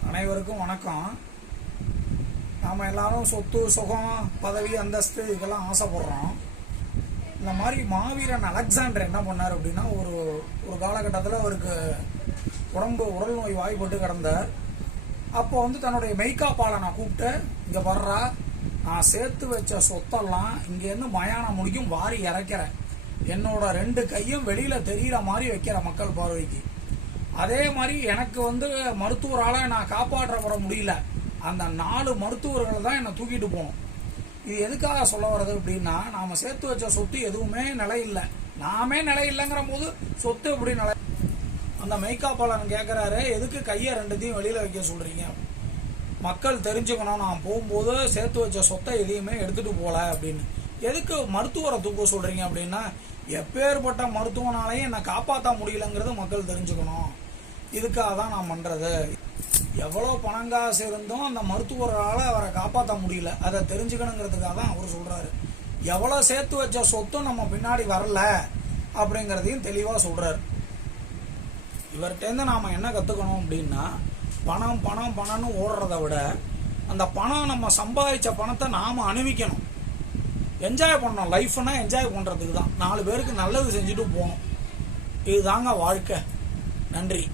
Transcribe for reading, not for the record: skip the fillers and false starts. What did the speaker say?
அனைவருக்கும் வணக்கம். நாம் எல்லாரும் சொத்து சுகம் பதவி அந்தஸ்து இதெல்லாம் ஆசைப்படுறோம். இந்த மாதிரி மாவீரன் அலெக்சாண்டர் என்ன பண்ணார் அப்படின்னா, ஒரு காலகட்டத்தில் அவருக்கு உடல் நோய் வாய்ப்பட்டு கிடந்தார். அப்போ தன்னுடைய மெய்காப்பாளனை கூப்பிட்டு, இங்கே வர்றா, நான் சேர்த்து வச்ச சொத்தெல்லாம் இங்கேருந்து மயானம் முடிக்கும் வாரி இறக்கிறேன், என்னோட 2 கையும் வெளியில் தெரிகிற மாதிரி வைக்கிற மக்கள் பார்வைக்கு. அதே மாதிரி எனக்கு மருத்துவரால் நான் காப்பாற்றப்பட முடியல, அந்த 4 மருத்துவர்கள் தான் என்னை தூக்கிட்டு போகணும். இது எதுக்காக சொல்ல வர்றது அப்படின்னா, நாம் சேர்த்து வச்ச சொத்து எதுவுமே நிலை இல்லை. நாமே நிலை இல்லைங்கிற போது சொத்து எப்படி நிலை? அந்த மெய்காப்பாளன் கேட்குறாரு, எதுக்கு கையை 2த்தையும் வெளியில் வைக்க சொல்கிறீங்க? மக்கள் தெரிஞ்சுக்கணும், நான் போகும்போது சேர்த்து வச்ச சொத்தை எதையுமே எடுத்துகிட்டு போகல அப்படின்னு. எதுக்கு மருத்துவரை தூக்க சொல்கிறீங்க அப்படின்னா, எப்பேற்பட்ட மருத்துவனாலையும் என்னை காப்பாற்ற முடியலங்கிறது மக்கள் தெரிஞ்சுக்கணும், இதுக்காக தான் நான் பண்ணுறது. எவ்வளோ பணங்காசு இருந்தும் அந்த மருத்துவரால் அவரை காப்பாற்ற முடியல, அதை தெரிஞ்சுக்கணுங்கிறதுக்காக தான் அவர் சொல்கிறாரு. எவ்வளோ சேர்த்து வச்ச சொத்தும் நம்ம பின்னாடி வரல அப்படிங்கிறதையும் தெளிவாக சொல்கிறார். இவர்கிட்டேருந்து நாம் என்ன கற்றுக்கணும் அப்படின்னா, பணம் பணம் பணம்னு ஓடுறத விட அந்த பணம், நம்ம சம்பாதிச்ச பணத்தை நாம் அனுபவிக்கணும், என்ஜாய் பண்ணணும். லைஃப்னா என்ஜாய் பண்ணுறதுக்கு தான், 4 பேருக்கு நல்லது செஞ்சுட்டு போகணும். இதுதாங்க வாழ்க்கை. நன்றி.